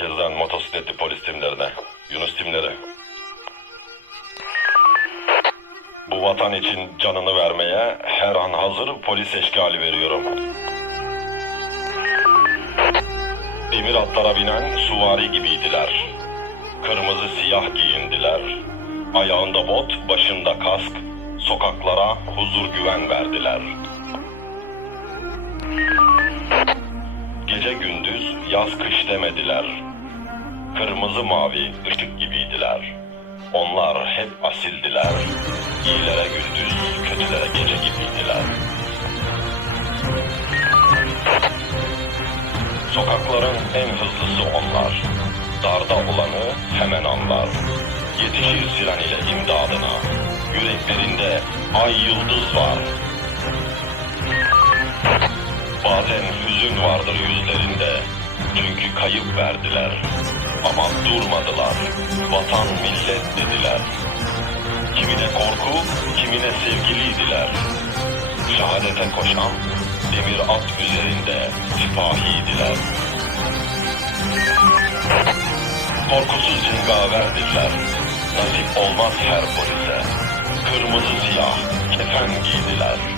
merkezden motosikletli polis timlerine. Yunus timleri. Bu vatan için canını vermeye her an hazır polis eşkali veriyorum. Demir atlara binen süvari gibiydiler. Kırmızı siyah giyindiler. Ayağında bot, başında kask, sokaklara huzur güven verdiler. Gece gündüz, yaz kış demediler. Kırmızı mavi ışık gibiydiler. Onlar hep asildiler. İyilere gündüz, kötülere gece gibiydiler. Sokakların en hızlısı onlar. Darda olanı hemen anlar. Yetişir siren ile imdadına. Yüreklerinde ay yıldız var. Bazen hüzün vardır yüzlerinde. Çünkü kayıp verdiler. Ama durmadılar. Vatan millet dediler. Kimine korku, kimine sevgiliydiler. Şehadete koşan demir at üzerinde sipahiydiler. Korkusuz cengaverdiler. Nasip olmaz her polise. Kırmızı siyah kefen giydiler.